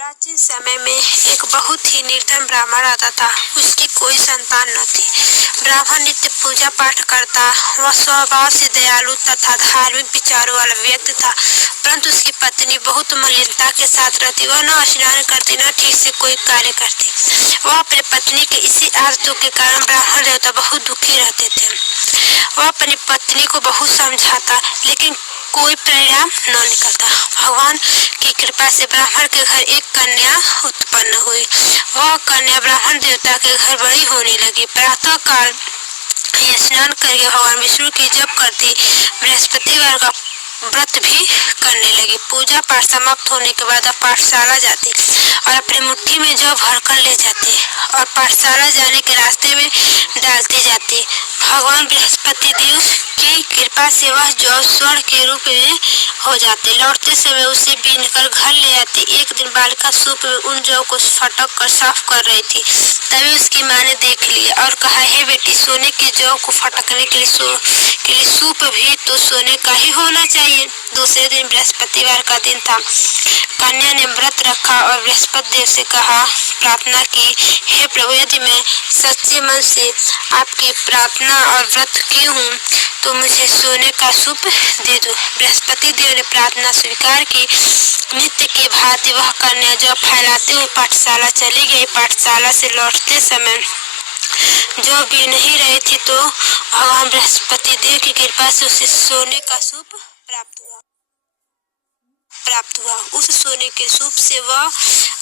प्राचीन समय में एक बहुत ही निर्धन ब्राह्मण आता था। उसकी कोई संतान न थी। ब्राह्मण नित्य पूजा पाठ करता। वह स्वभाव से दयालु तथा धार्मिक विचारों वाला व्यक्ति था, परंतु उसकी पत्नी बहुत मलिनता के साथ रहती। वह न स्नान करती, न ठीक से कोई कार्य करती। वह अपनी पत्नी के इसी आदतों के कारण ब्राह्मण देवता बहुत दुखी रहते थे। वह अपनी पत्नी को बहुत समझाता, लेकिन कोई परिणाम न निकलता। भगवान की कृपा से ब्राह्मण के घर एक कन्या उत्पन्न हुई। वह कन्या ब्राह्मण देवता के घर बड़ी होने लगी। प्रातः काल स्नान करके भगवान विष्णु की जप करती, बृहस्पतिवार का व्रत भी करने लगी। पूजा पाठ समाप्त होने के बाद पाठशाला जाती और अपनी मुट्ठी में जौ भरकर ले जाती और पाठशाला जाने के रास्ते में डालती जाती। भगवान बृहस्पति देव की कृपा से वह जौ स्वर्ण के रूप में हो जाते। लौटते समय उसे बीनकर घर ले आती। एक दिन बालिका सूप में उन जौ को फटक कर साफ कर रही थी। तभी उसकी माँ ने देख लिया और कहा, हे बेटी, सोने के जौ को फटकने के लिए सूप भी तो सोने का ही होना चाहिए। दूसरे दिन बृहस्पतिवार का दिन था। कन्या ने व्रत रखा और बृहस्पति देव से कहा, प्रार्थना की, हे प्रभु, यदि मैं सच्चे मन से आपकी प्रार्थना और व्रत की हूँ तो मुझे सोने का सूप दे दो। बृहस्पति देव ने प्रार्थना स्वीकार की। नित्य की भांति वह कन्या जौ फैलाते हुए पाठशाला चली गई। पाठशाला से लौटते समय जो भी नहीं रही थी तो भगवान बृहस्पति देव की कृपा से उसे सोने का सूप प्राप्त हुआ। उस सोने के सूप से वह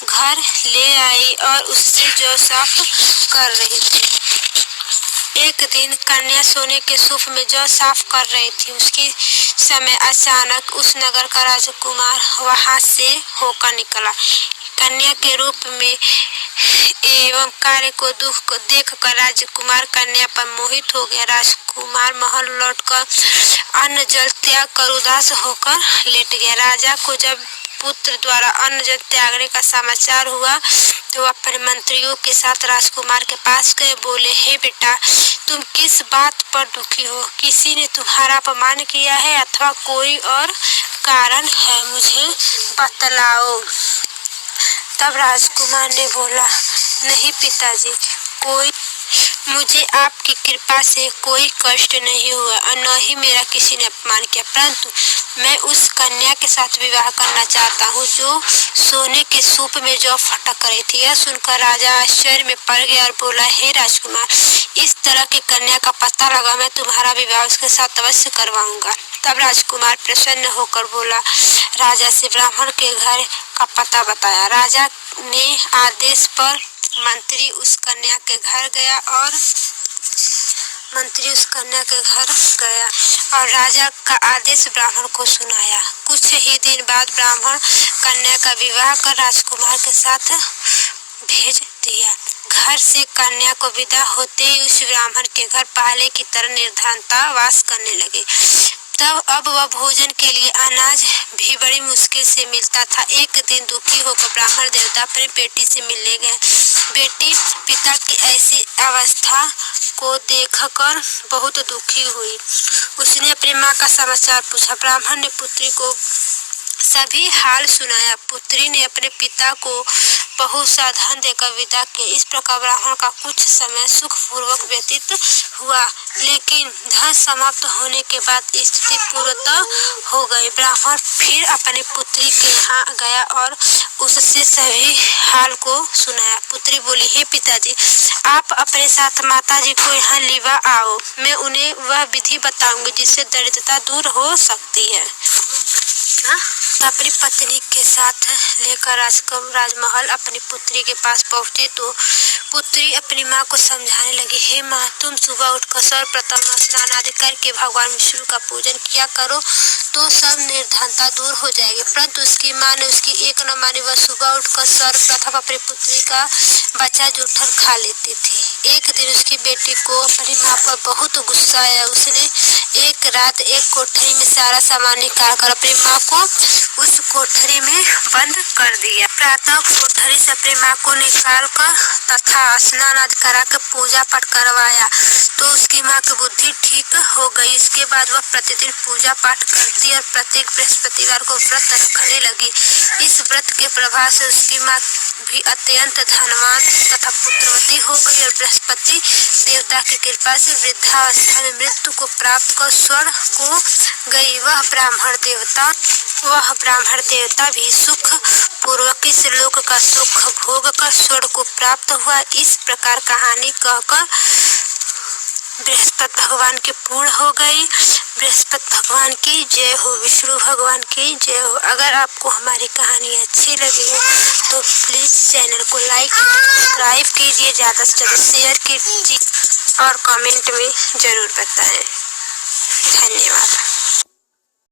घर ले आई और उससे जौ साफ कर रही थी। एक दिन कन्या सोने के सूप में जौ साफ कर रही थी। उसकी समय अचानक उस नगर का राजकुमार वहां से होकर निकला। कन्या के रूप में एवं कार्य को दुख को देखकर राजकुमार कन्या पर मोहित हो गया। राजकुमार महल लौटकर अन्न जल त्याग कर उदास होकर लेट गया। राजा को जब पुत्र द्वारा अन्न जल त्यागने का समाचार हुआ तो वह अपने मंत्रियों के साथ राजकुमार के पास गए। बोले, हे बेटा, तुम किस बात पर दुखी हो? किसी ने तुम्हारा अपमान किया है अथवा कोई और कारण है? मुझे बतलाओ। तब राजकुमार ने बोला, नहीं पिताजी, मुझे आपकी कृपा से कोई कष्ट नहीं हुआ और न ही मेरा किसी ने अपमान किया, परंतु मैं उस कन्या के साथ विवाह करना चाहता हूँ जो सोने के सूप में जौ फटक रही थी। यह सुनकर राजा आश्चर्य में पड़ गया और बोला, हे राजकुमार, इस तरह की कन्या का पता लगा, मैं तुम्हारा विवाह उसके साथ अवश्य करवाऊंगा। तब राजकुमार प्रसन्न होकर बोला, राजा से ब्राह्मण के घर का पता बताया। राजा ने आदेश पर मंत्री उस कन्या के घर गया और राजा का आदेश ब्राह्मण को सुनाया। कुछ ही दिन बाद ब्राह्मण कन्या का विवाह कर राजकुमार के साथ भेज दिया। घर से कन्या को विदा होते ही उस ब्राह्मण के घर पहले की तरह निर्धनता वास करने लगे। तब अब वह भोजन के लिए अनाज भी बड़ी मुश्किल से मिलता था। एक दिन दुखी होकर ब्राह्मण देवता अपनी बेटी से मिलने गए। बेटी पिता की ऐसी अवस्था को देखकर बहुत दुखी हुई। उसने अपनी माँ का समाचार पूछा। ब्राह्मण ने पुत्री को सभी हाल सुनाया। पुत्री ने अपने पिता को बहुत सा धन देकर विदा किया। इस प्रकार ब्राह्मण का कुछ समय सुखपूर्वक व्यतीत हुआ, लेकिन धन समाप्त होने के बाद स्थिति पूर्णतः हो गई। ब्राह्मण फिर अपनी पुत्री के यहाँ गया और उससे सभी हाल को सुनाया। पुत्री बोली, हे पिताजी, आप अपने साथ माताजी को यहाँ लिवा आओ। मैं उन्हें वह विधि बताऊंगी जिससे दरिद्रता दूर हो सकती है। अपनी पत्नी के साथ लेकर राजमहल अपनी पुत्री के पास पहुंचे तो पुत्री अपनी माँ को समझाने लगी, हे माँ, तुम सुबह उठकर सर्वप्रथम स्नान आदि करके भगवान विष्णु का पूजन किया करो तो सब निर्धनता दूर हो जाएगी। परंतु उसकी माँ ने उसकी एक न मानी। वह सुबह उठकर सर्वप्रथम अपनी पुत्री का बच्चा जूठन खा लेती थी। एक दिन उसकी बेटी को अपनी माँ पर बहुत गुस्सा आया। उसने एक रात एक कोठरी में सारा सामान निकाल कर अपनी माँ को उस कोठरी में बंद कर दिया। प्रातः कोठरी से अपनी माँ को निकाल कर तथा स्नान आदि करा के पूजा पाठ करवाया तो उसकी माँ की बुद्धि ठीक हो गई। इसके बाद वह प्रतिदिन पूजा पाठ करती और प्रत्येक बृहस्पतिवार को व्रत रखने लगी। इस व्रत के प्रभाव से उसकी माँ भी अत्यंत धनवान तथा पुत्रवती हो गई और बृहस्पति देवता की कृपा से वृद्धावस्था में मृत्यु को प्राप्त कर स्वर्ग को गई। वह ब्राह्मण देवता भी सुख पूर्वक इस लोक का सुख भोग कर स्वर्ग को प्राप्त हुआ। इस प्रकार कहानी कहकर बृहस्पति भगवान की पूर्ण हो गई। बृहस्पति भगवान की जय हो, विष्णु भगवान की जय हो। अगर आपको हमारी कहानी अच्छी लगी हो तो प्लीज चैनल को लाइक सब्सक्राइब कीजिए, ज़्यादा से ज़्यादा शेयर कीजिए और कमेंट में ज़रूर बताएं। धन्यवाद।